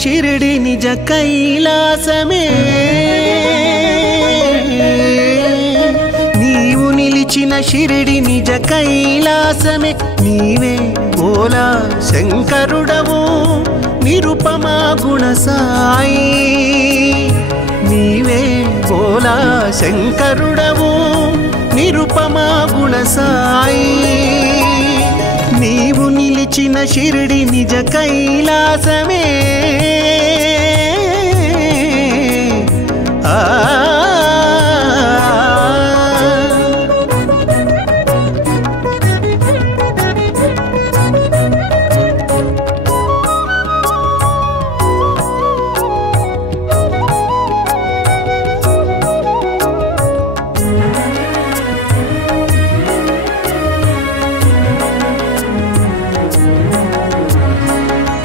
शिरडी निज कैलासमे नीवु निलिचिन शिरडी निज कैलासमे नीवे बोला शंकरुडवु निरुपमा गुण साई नीवे बोला शंकरुडवु निरुपमा गुण साई नीवु निलिचिन शिरडी निज कैलासमे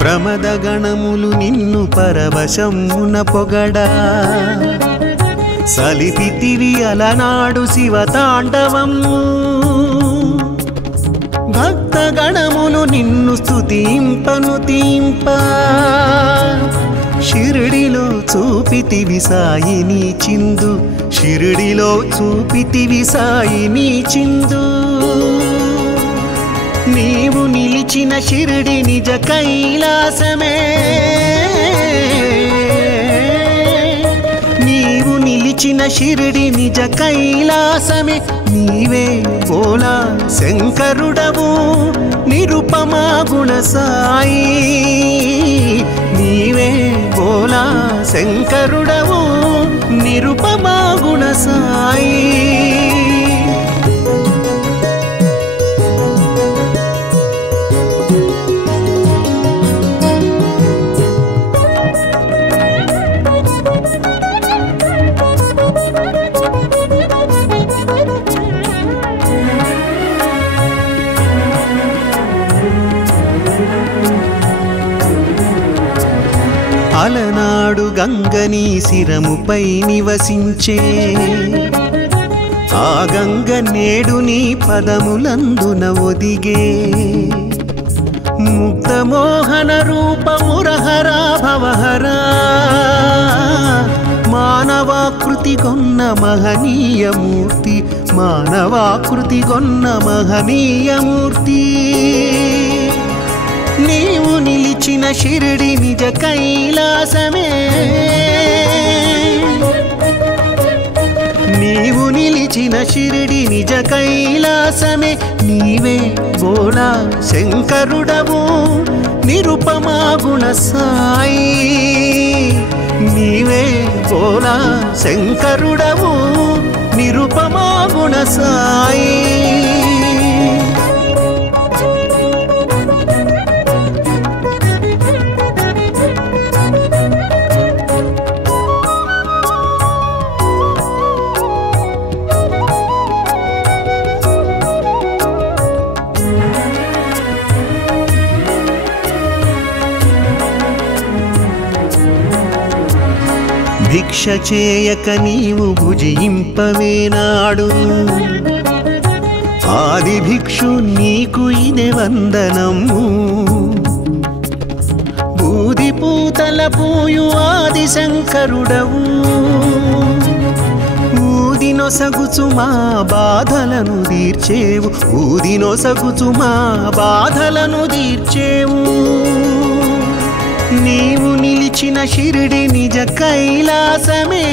ప్రమద గణములు నిన్ను పరవశమున పొగడా సలిపితివి అలనాడు శివ తాండవము భక్త గణములు నిన్ను స్తుతింపను తీంప షిరిడిలో చూపితివి సాయిని చిందు షిరిడిలో చూపితివి సాయిని చిందు నీవు నిలిచిన షిరిడి నిజ కైలాసమే నీవు నిలిచిన షిరిడి నిజ కైలాసమే నీవే బోలా శంకరుడవు నిరుపమా గుణ సాయి నీవే బోలా శంకరుడవు నిరుపమా గుణ సాయి అలనాడు గంగని శిరముపై నివసించే ఆ గంగ నేడు నీ పదములందున ఒదిగే ముక్త మోహన రూపమురహరా భవహరా మానవాకృతి గొన్న మహనీయమూర్తి మానవాకృతి గొన్న మహనీయమూర్తి నీవు నిలిచిన షిరిడి నిజ కైలాసమే నీవు నిలిచిన షిరిడి నిజ కైలాసమే నీవే బోలా శంకరుడవు నిరుపమా గుణ సాయి నీవే బోలా శంకరుడవు నిరుపమా గుణ సాయి భిక్ష చేయక నీవు భుజింపవేనాడు ఆది భిక్షు నీకు ఇదే వందనము బూది పూతల పూయు ఆది శంకరుడవు ఊదినొసగుచు మా బాధలను తీర్చేవు ఊదినొసగుచు మా బాధలను తీర్చేవు నీవు నిలిచిన షిరిడి నిజ కైలాసమే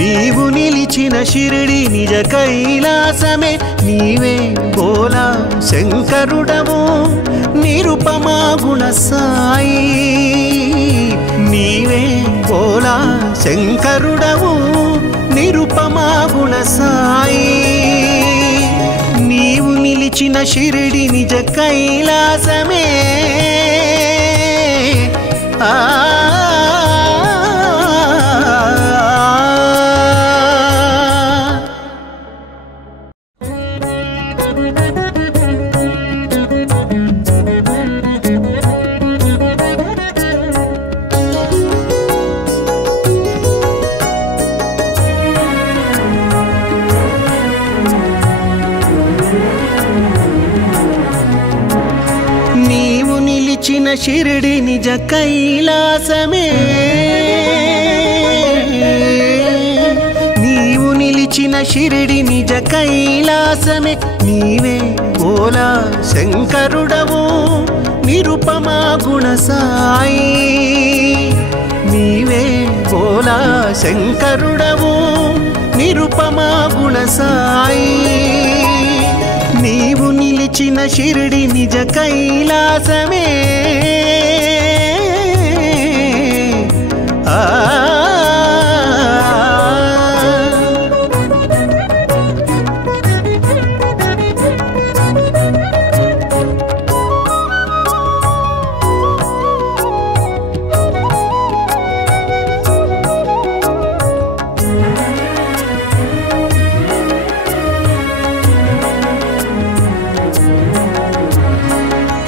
నీవు నిలిచిన షిరిడి నిజ కైలాసమే నీవే బోలా శంకరుడవు నిరుపమా గుణ సాయి నీవే బోలా శంకరుడవు నిరుపమా గుణ సాయి నీవు నిలిచిన షిరిడి నిజ కైలాసమే షిరిడి నిజ కైలాసమే నీవు నిలిచిన షిరిడి నిజ కైలాసమే నీవే బోలా శంకరుడవు నిరుపమా గుణ సాయి నీవే బోలా శంకరుడవు నిరుపమా గుణ సాయి నీవు నిలిచిన షిరిడి నిజ కైలాసమే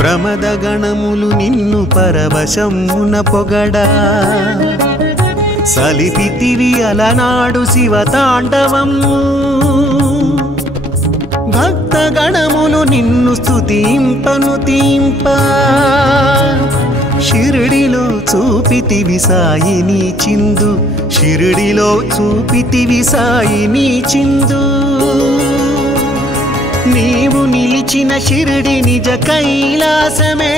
ప్రమద గణములు నిన్ను పరవశమున పొగడా సలిపితివి అలనాడు శివతాండవము భక్త గణములు నిన్ను స్తుతింపను తీంప షిరిడిలో చూపితివి సాయిని చిందు షిరిడిలో చూపితివి సాయిని చిందు నీవు నిలిచిన షిరిడి నిజ కైలాసమే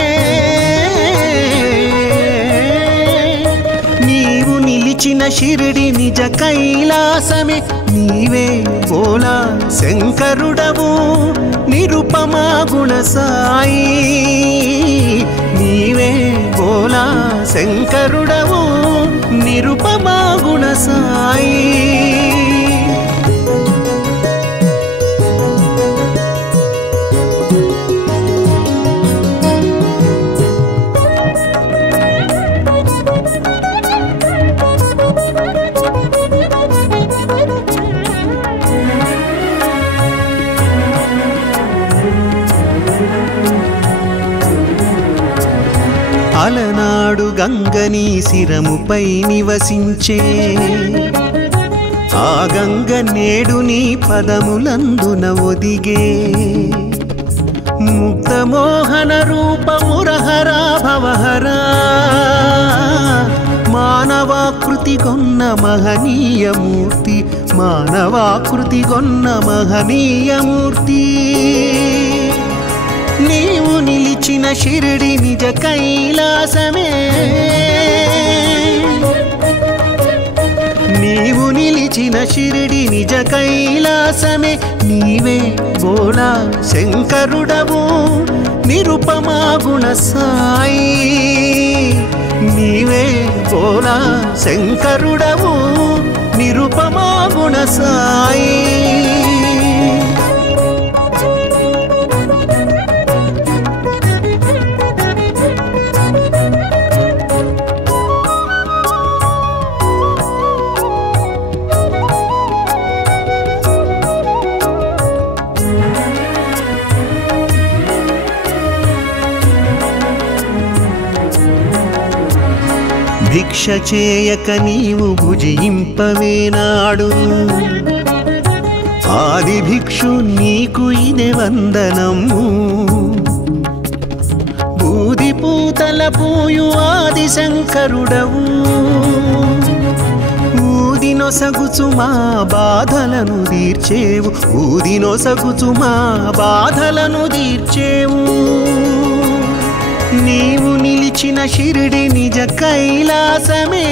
నీవు నిలిచిన షిరిడి నిజ కైలాసమే నీవే బోలా శంకరుడవు నిరుపమా గుణ సాయి నీవే బోలా శంకరుడవు నిరుపమా గుణ సాయి అలనాడు గంగని శిరముపై నివసించే ఆ గంగ నేడు నీ పదములందున ఒదిగే ముక్తమోహన రూపమురహరా భవహరా మానవాకృతి గొన్న మహనీయమూర్తి మానవాకృతి గొన్న మహనీయమూర్తి నీవు నిలిచిన షిరిడి నిజ కైలాసమే నీవు నిలిచిన షిరిడి నిజ కైలాసమే నీవే బోలా శంకరుడవు నిరుపమా గుణ సాయి నీవే బోలా శంకరుడవు నిరుపమా గుణ సాయి భిక్ష చేయక నీవు భుజింపవేనాడు ఆది భిక్షు నీకు ఇదే వందనము బూది పూతల పూయు ఆది శంకరుడవు ఊదినొసగుచు మా బాధలను తీర్చేవు ఊదినొసగుచు మా బాధలను తీర్చేవు నీవు నిలిచిన షిరిడి నిజ కైలాసమే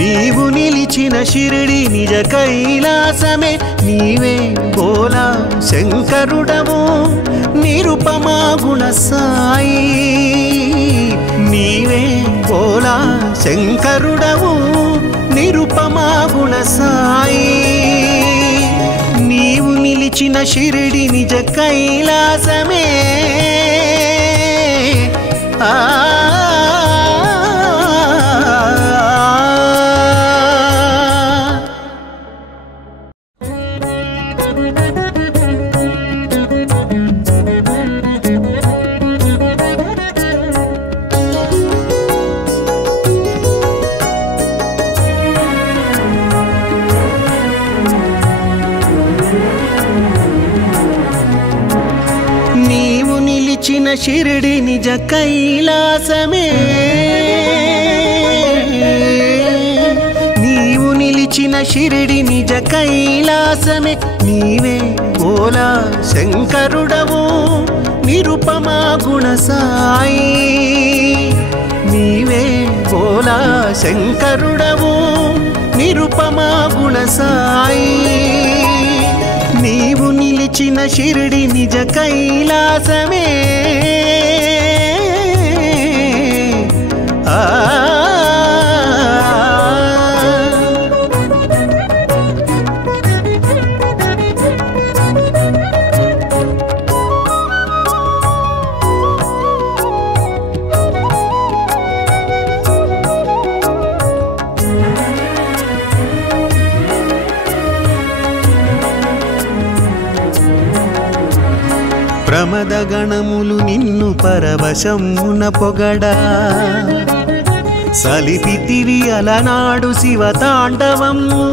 నీవు నిలిచిన షిరిడి నిజ కైలాసమే నీవే బోలా శంకరుడవు నిరుపమా గుణ సాయి నీవే బోలా శంకరుడవు నిరుపమా గుణ సాయి నీవు నిలిచిన షిరిడి నిజ కైలాసమే నీవు షిరిడి నిజ కైలాసమే నీవు నిలిచిన షిరిడి నిజ కైలాసమే నీవే బోలా శంకరుడవు నిరుపమా గుణ సాయి నీవే బోలా శంకరుడవు నిరుపమా గుణ సాయి నీవు నిలిచిన షిరిడి నిజ కైలాసమే ప్రమద గణములు నిన్ను పరవశమున పొగడా సలిపితివి అలనాడు శివతాండవము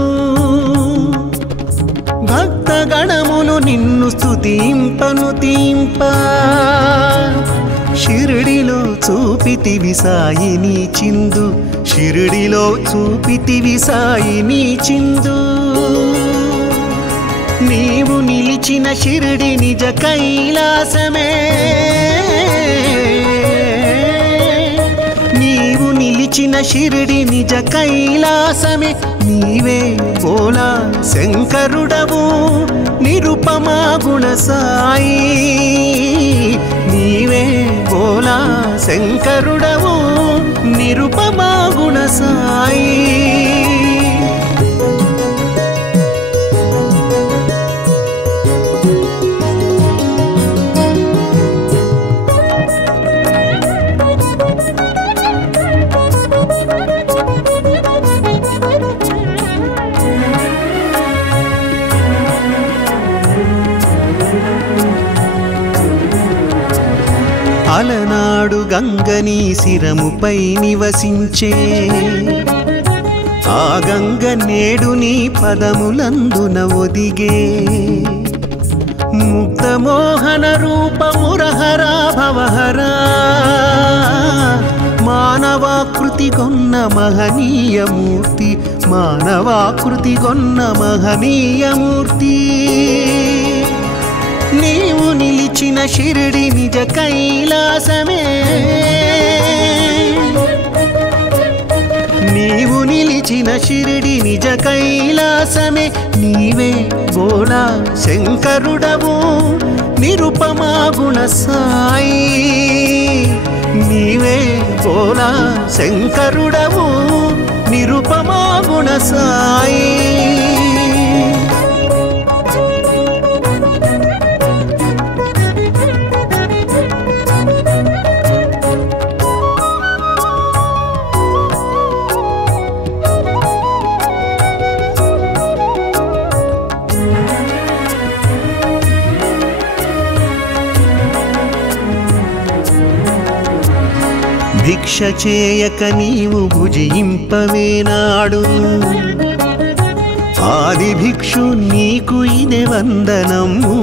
భక్త గణములు నిన్ను స్తుతింపను తీంప షిరిడిలో చూపితివి సాయిని చిందు షిరిడిలో చూపితివి సాయిని చిందు నీవు నిలిచిన షిరిడి నిజ కైలాసమే నీవు నిలిచిన షిరిడి నిజ కైలాసమే నీవే బోలా శంకరుడవు నిరుపమా గుణ సాయి నీవే బోలా శంకరుడవు నిరుపమా గుణ సాయి అలనాడు గంగని శిరముపై నివసించే ఆ గంగ నేడు నీ పదములందున ఒదిగే ముక్తమోహన రూపమురహరా భవహరా మానవాకృతి గొన్న మహనీయమూర్తి మానవాకృతి గొన్న మహనీయమూర్తి నీవు నిలిచిన షిరిడి నిజ కైలాసమే నీవు నిలిచిన షిరిడి నిజ కైలాసమే నీవే బోలా శంకరుడవు నిరుపమా గుణ సాయి నీవే బోలా శంకరుడవు నిరుపమా గుణ సాయి భిక్ష చేయక నీవు భుజింపవేనాడు ఆది భిక్షు నీకు ఇదే వందనము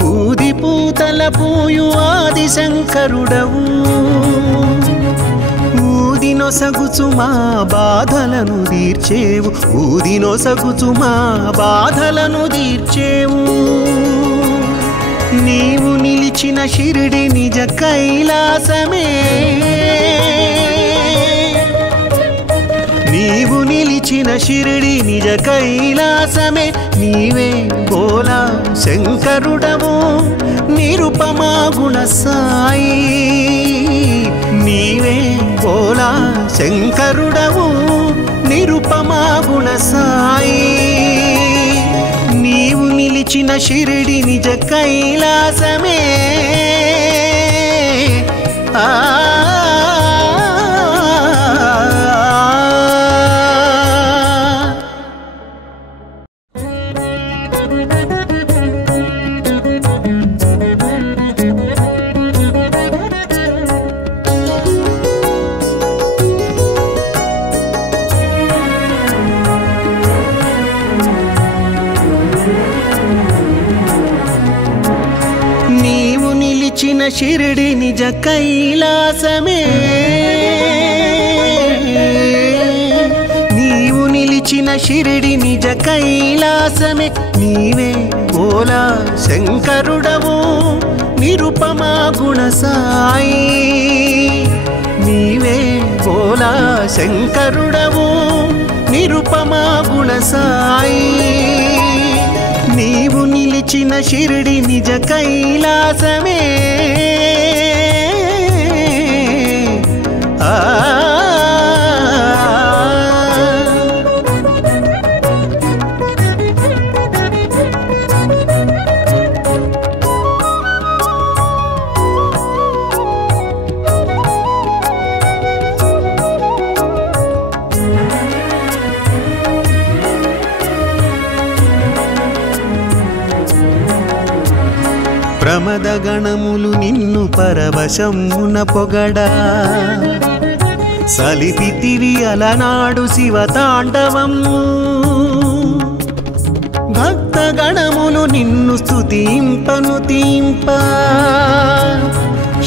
బూది పూతల పూయు ఆది శంకరుడవు ఊదినొసగుచు మా బాధలను తీర్చేవు ఊదినొసగుచు మా బాధలను తీర్చేవు నీవు నిలిచిన షిరిడి నిజ కైలాసమే నీవు నిలిచిన షిరిడి నిజ కైలాసమే నీవే బోలా శంకరుడవు నిరుపమా గుణ సాయి నీవే బోలా శంకరుడవు నిరుపమా గుణ సాయి నీవు నిలిచిన షిరిడి నిజ కైలాసమే ఆ నీవు షిరిడి నిజ కైలాసమే నీవు నిలిచిన షిరిడి నిజ కైలాసమే నీవే బోలా శంకరుడవు నిరుపమా గుణ సాయి నీవే బోలా శంకరుడవు నిరుపమా గుణ సాయి నీవు నిలిచిన షిరిడి నిజ కైలాసమే ప్రమద గణములు నిన్ను పరవశమున పొగడా సలిపితివి అలనాడు శివతాండవము భక్త గణములు నిన్ను స్తుతింపను తీంప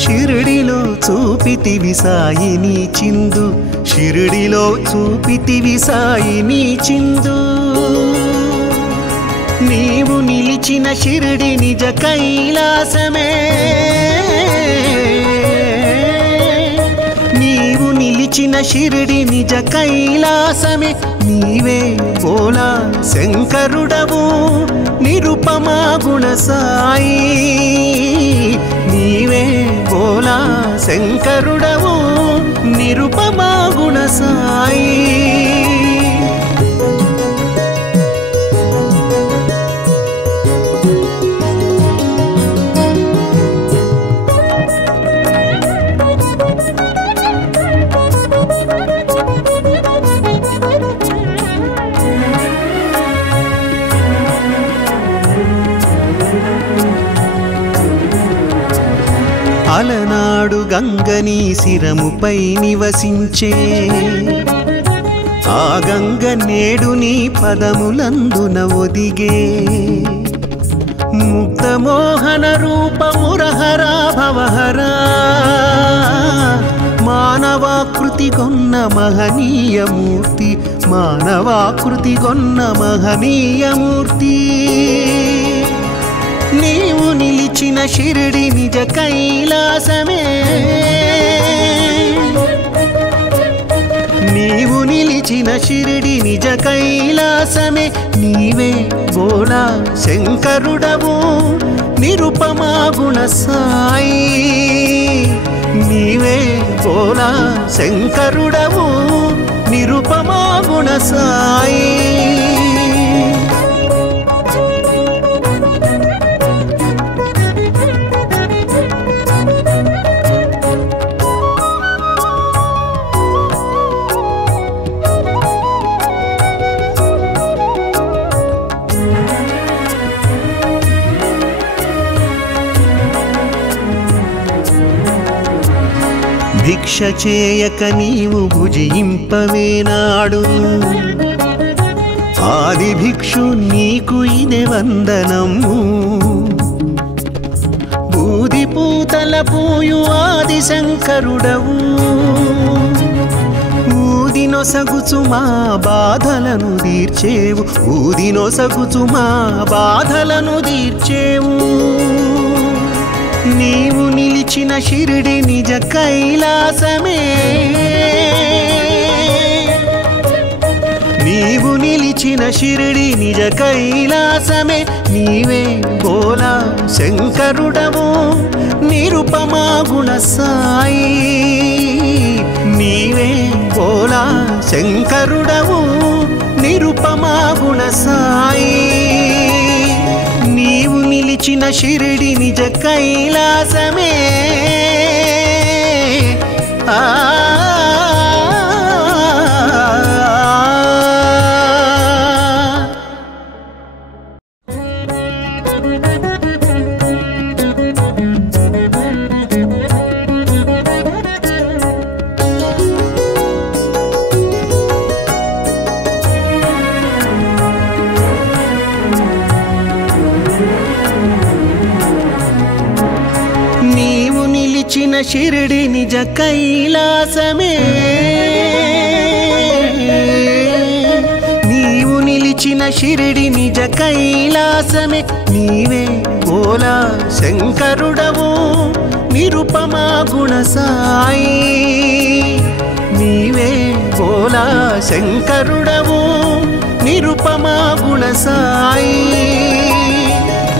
షిరిడిలో చూపితివి సాయిని చిందు షిరిడిలో చూపితివి సాయిని చిందు నీవు నిలిచిన షిరిడి నిజ కైలాసమే నీవు నిలిచిన షిరిడి నిజ కైలాసమే నీవే బోలా శంకరుడవు నిరుపమా గుణ సాయి నీవే బోలా శంకరుడవు నిరుపమా గుణ సాయి అలనాడు గంగని శిరముపై నివసించే ఆ గంగ నేడు నీ పదములందున ఒదిగే ముక్తమోహన రూపమురహరా భవహరా మానవాకృతి గొన్న మహనీయమూర్తి మానవాకృతి గొన్న మహనీయమూర్తి నీవు నిలిచిన షిరిడి నిజ కైలాసమే నీవు నిలిచిన షిరిడి నిజ కైలాసమే నీవే బోలా శంకరుడవు నిరుపమా గుణ సాయి నీవే బోలా శంకరుడవు నిరుపమా గుణ సాయి భిక్ష చేయక నీవు భుజింపవేనాడు ఆది భిక్షు నీకు ఇదే వందనము బూది పూతల పూయు ఆది శంకరుడవు ఊదినొసగుచు మా బాధలను తీర్చేవు ఊదినొసగుచు మా బాధలను తీర్చేవు నీవు నిలిచిన షిరిడి నిజ కైలాసమే నీవు నిలిచిన షిరిడి నిజ కైలాసమే నీవే బోలా శంకరుడవు నిరుపమా గుణ సాయి నీవే బోలా శంకరుడవు నిరుపమా గుణ సాయి నీవు నిలిచిన షిరిడి నిజ కైలాసమే నీవు షిరిడి నిజ కైలాసమే నీవు నిలిచిన షిరిడి నిజ కైలాసమే నీవే బోలా శంకరుడవు నిరుపమా గుణ సాయి నీవే బోలా శంకరుడవు నిరుపమా గుణ సాయి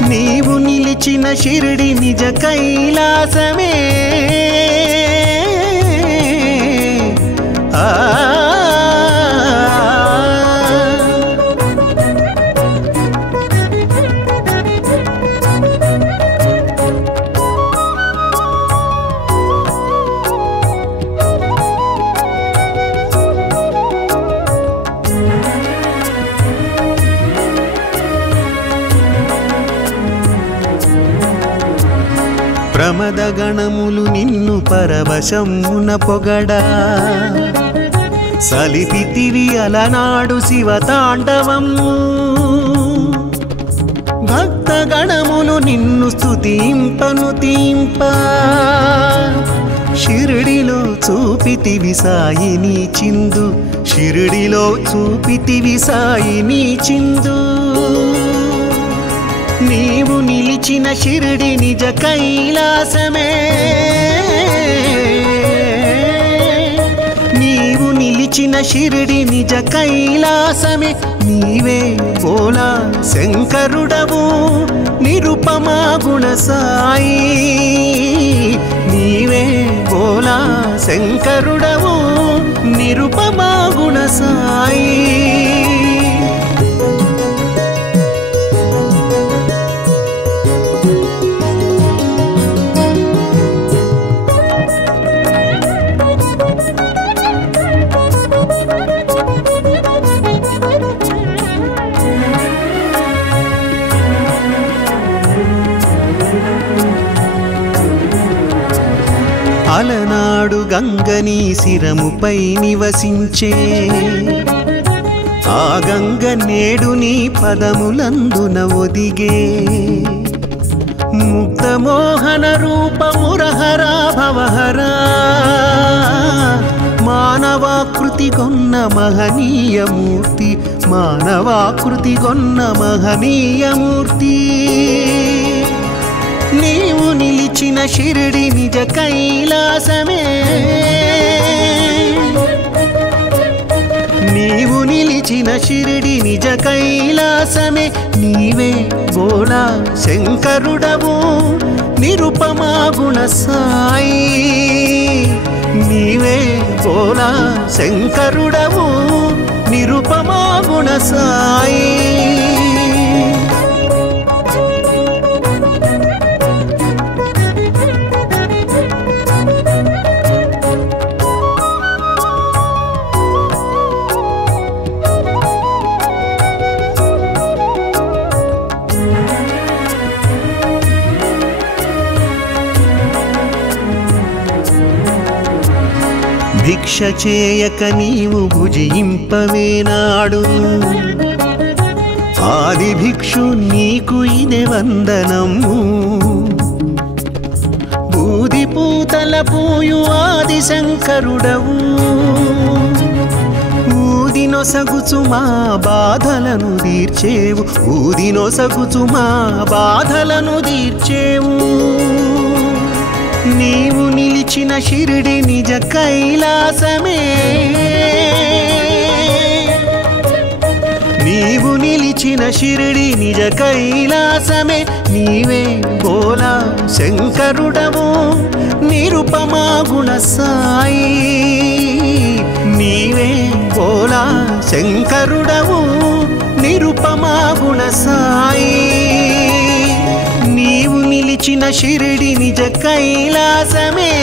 నీవు నిలిచిన షిరిడి నిజ కైలాసమే ప్రమద గణములు నిన్ను పరవశమున పొగడా సలిపితివి అలనాడు శివతాండవము భక్త గణములు నిన్ను స్తుతింపను తీంప షిరిడిలో చూపితివి సాయిని చిందు షిరిడిలో చూపితివి సాయిని చిందు నీవు నిలిచిన షిరిడి నిజ కైలాసమే నీవు నిలిచిన షిరిడి నిజ కైలాసమే నీవే బోలా శంకరుడవు నిరుపమా గుణ సాయి నీవే బోలా శంకరుడవు నిరుపమా గుణ సాయి అలనాడు గంగని శిరముపై నివసించే ఆ గంగ నేడు నీ పదములందున ఒదిగే ముక్తమోహన రూపమురహరా భవహరా మానవాకృతి గొన్న మహనీయమూర్తి మానవాకృతి గొన్న మహనీయమూర్తి నీవు నిలిచిన షిరిడి నిజ కైలాసమే నీవు నిలిచిన షిరిడి నిజ కైలాసమే నీవే బోలా శంకరుడవు నిరుపమా గుణ సాయి నీవే బోలా శంకరుడవు నిరుపమా గుణ సాయి భిక్ష చేయక నీవు భుజింపవేనాడు ఆది భిక్షు నీకు ఇదే వందనము బూది పూతల పూయు ఆది శంకరుడవు ఊదినొసగుచు మా బాధలను తీర్చేవు ఊదినొసగుచు మా బాధలను తీర్చేవు నీవు నిలిచిన షిరిడి నిజ కైలాసమే నీవు నిలిచిన షిరిడి నిజ కైలాసమే నీవే బోలా శంకరుడవు నిరుపమా గుణ సాయి నీవే బోలా శంకరుడవు నిరుపమా గుణ సాయి నీవు నిలిచిన షిరిడి నిజ కైలాసమే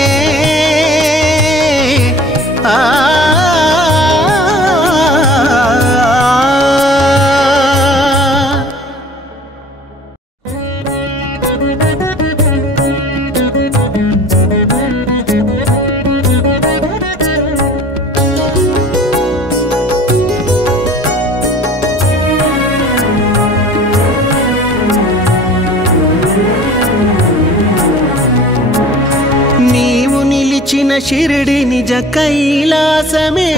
నీవు షిరిడి నిజ కైలాసమే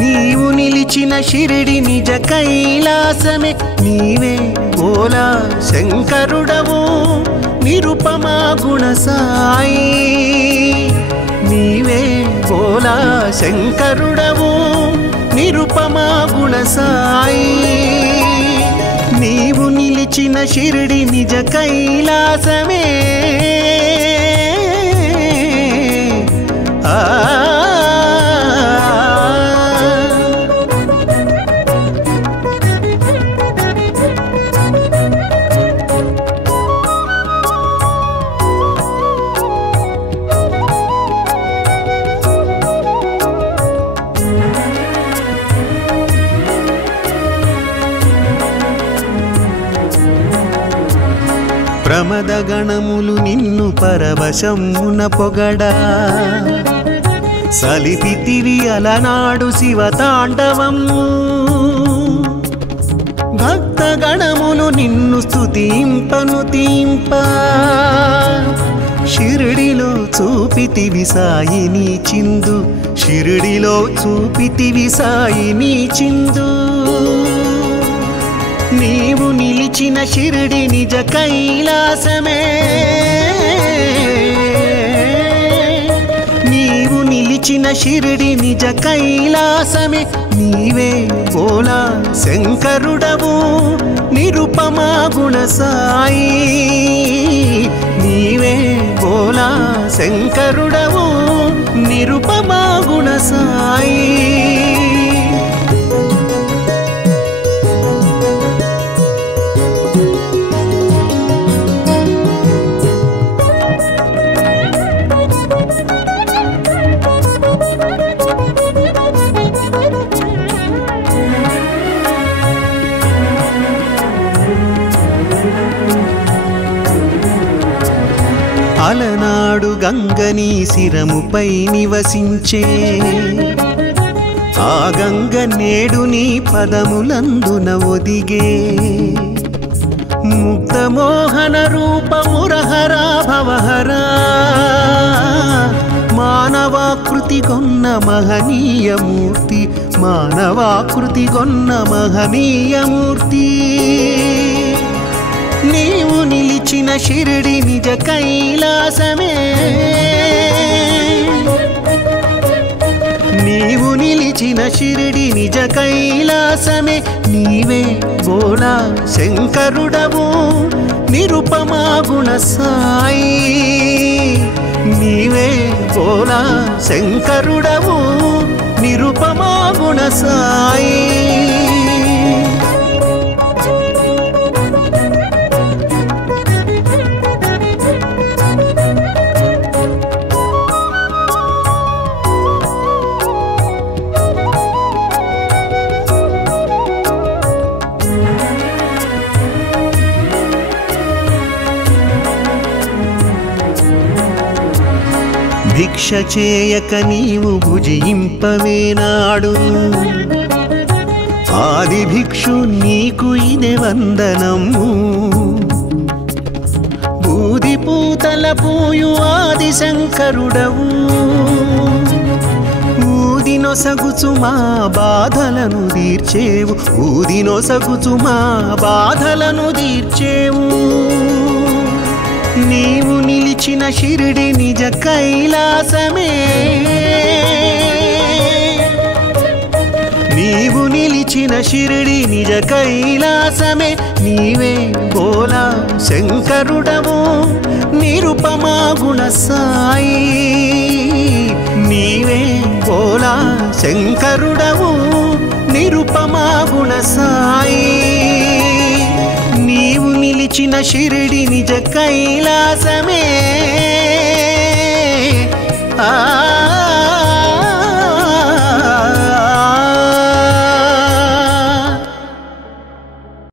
నీవు నిలిచిన షిరిడి నిజ కైలాసమే నీవే బోలా శంకరుడవు నిరుపమా గుణ సాయి నీవే బోలా శంకరుడవు నిరుపమా గుణ సాయి నీవు నిలిచిన షిరిడి నిజ కైలాసమే ప్రమద గణములు నిన్ను పరవశమున పొగడా సలిపితివి అలనాడు శివతాండవము భక్త గణములు నిన్ను స్తుతింపను తీంప షిరిడిలో చూపితివి సాయిని చిందు షిరిడిలో చూపితివి సాయిని చిందు నీవు నిలిచిన షిరిడి నిజ కైలాసమే నీవు నిలిచిన షిరిడి నిజ కైలాసమే నీవే బోలా శంకరుడవు నిరుపమా గుణ సాయి నీవే బోలా శంకరుడవు నిరుపమా గుణ సాయి అలనాడు గంగని శిరముపై నివసించే ఆ గంగ నేడు నీ పదములందున ఒదిగే ముక్తమోహన రూపమురహరా భవహరా మానవాకృతి గొన్న మహనీయమూర్తి మానవాకృతి గొన్న మహనీయమూర్తి నీవు నిలిచిన షిరిడి నిజ కైలాసమే నీవు నిలిచిన షిరిడి నిజ కైలాసమే నీవే బోలా శంకరుడవు నిరుపమా గుణ సాయి నీవే బోలా శంకరుడవు నిరుపమా గుణ సాయి భిక్ష చేయక నీవు భుజింపవేనాడు ఆది భిక్షు నీకు ఇదే వందనము బూది పూతల పూయు ఆది శంకరుడవు ఊదినొసగుచు మా బాధలను తీర్చేవు ఊదినొసగుచు మా బాధలను తీర్చేవు నీవు నిలిచిన షిరిడి నిజ కైలాసమే నీవు నిలిచిన షిరిడి నిజ కైలాసమే నీవే బోలా శంకరుడవు నిరుపమా గుణ సాయి నీవే బోలా శంకరుడవు నిరుపమా గుణ సాయి నీవు నిలిచిన షిరిడి నిజ కైలాసమే